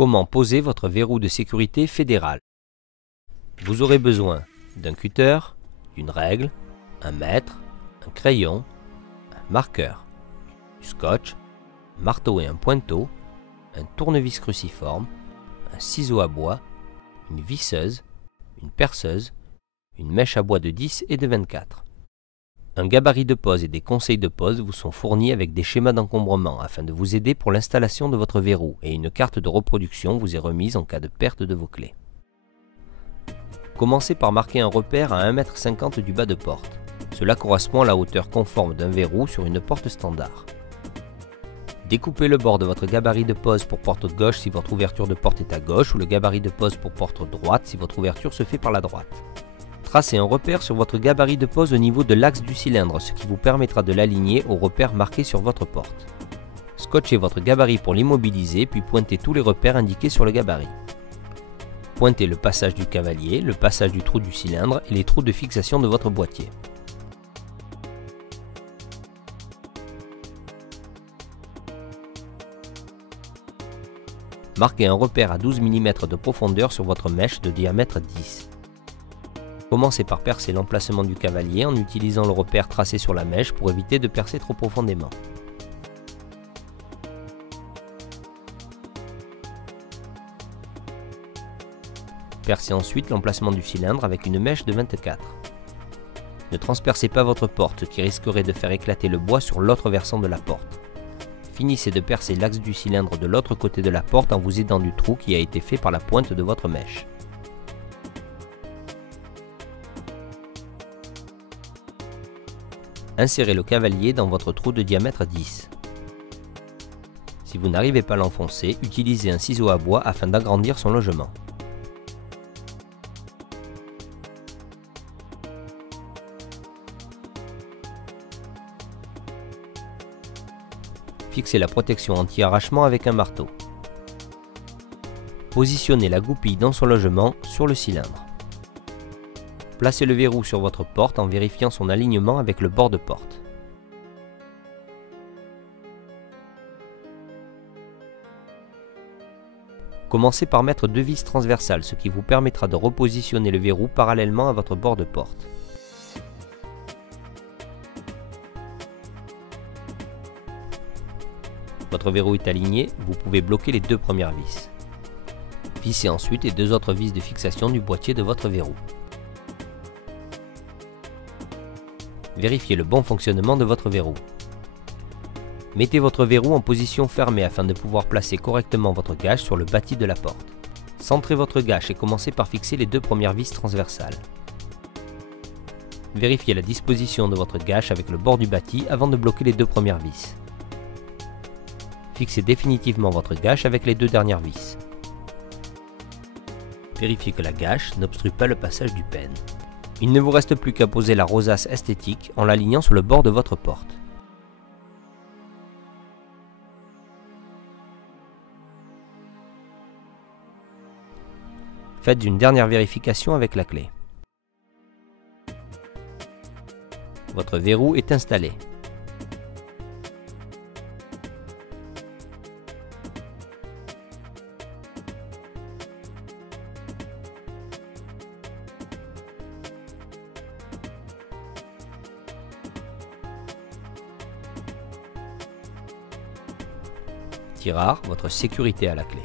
Comment poser votre verrou de sécurité fédéral? Vous aurez besoin d'un cutter, d'une règle, un mètre, un crayon, un marqueur, du scotch, un marteau et un pointeau, un tournevis cruciforme, un ciseau à bois, une visseuse, une perceuse, une mèche à bois de 10 et de 24. Un gabarit de pose et des conseils de pose vous sont fournis avec des schémas d'encombrement afin de vous aider pour l'installation de votre verrou, et une carte de reproduction vous est remise en cas de perte de vos clés. Commencez par marquer un repère à 1,50 m du bas de porte. Cela correspond à la hauteur conforme d'un verrou sur une porte standard. Découpez le bord de votre gabarit de pose pour porte gauche si votre ouverture de porte est à gauche, ou le gabarit de pose pour porte droite si votre ouverture se fait par la droite. Tracez un repère sur votre gabarit de pose au niveau de l'axe du cylindre, ce qui vous permettra de l'aligner au repère marqué sur votre porte. Scotchez votre gabarit pour l'immobiliser, puis pointez tous les repères indiqués sur le gabarit. Pointez le passage du cavalier, le passage du trou du cylindre et les trous de fixation de votre boîtier. Marquez un repère à 12 mm de profondeur sur votre mèche de diamètre 10. Commencez par percer l'emplacement du cavalier en utilisant le repère tracé sur la mèche pour éviter de percer trop profondément. Percez ensuite l'emplacement du cylindre avec une mèche de 24. Ne transpercez pas votre porte, ce qui risquerait de faire éclater le bois sur l'autre versant de la porte. Finissez de percer l'axe du cylindre de l'autre côté de la porte en vous aidant du trou qui a été fait par la pointe de votre mèche. Insérez le cavalier dans votre trou de diamètre 10. Si vous n'arrivez pas à l'enfoncer, utilisez un ciseau à bois afin d'agrandir son logement. Fixez la protection anti-arrachement avec un marteau. Positionnez la goupille dans son logement sur le cylindre. Placez le verrou sur votre porte en vérifiant son alignement avec le bord de porte. Commencez par mettre 2 vis transversales, ce qui vous permettra de repositionner le verrou parallèlement à votre bord de porte. Votre verrou est aligné, vous pouvez bloquer les 2 premières vis. Vissez ensuite les 2 autres vis de fixation du boîtier de votre verrou. Vérifiez le bon fonctionnement de votre verrou. Mettez votre verrou en position fermée afin de pouvoir placer correctement votre gâche sur le bâti de la porte. Centrez votre gâche et commencez par fixer les 2 premières vis transversales. Vérifiez la disposition de votre gâche avec le bord du bâti avant de bloquer les 2 premières vis. Fixez définitivement votre gâche avec les 2 dernières vis. Vérifiez que la gâche n'obstrue pas le passage du pêne. Il ne vous reste plus qu'à poser la rosace esthétique en l'alignant sur le bord de votre porte. Faites une dernière vérification avec la clé. Votre verrou est installé. Tirard, votre sécurité à la clé.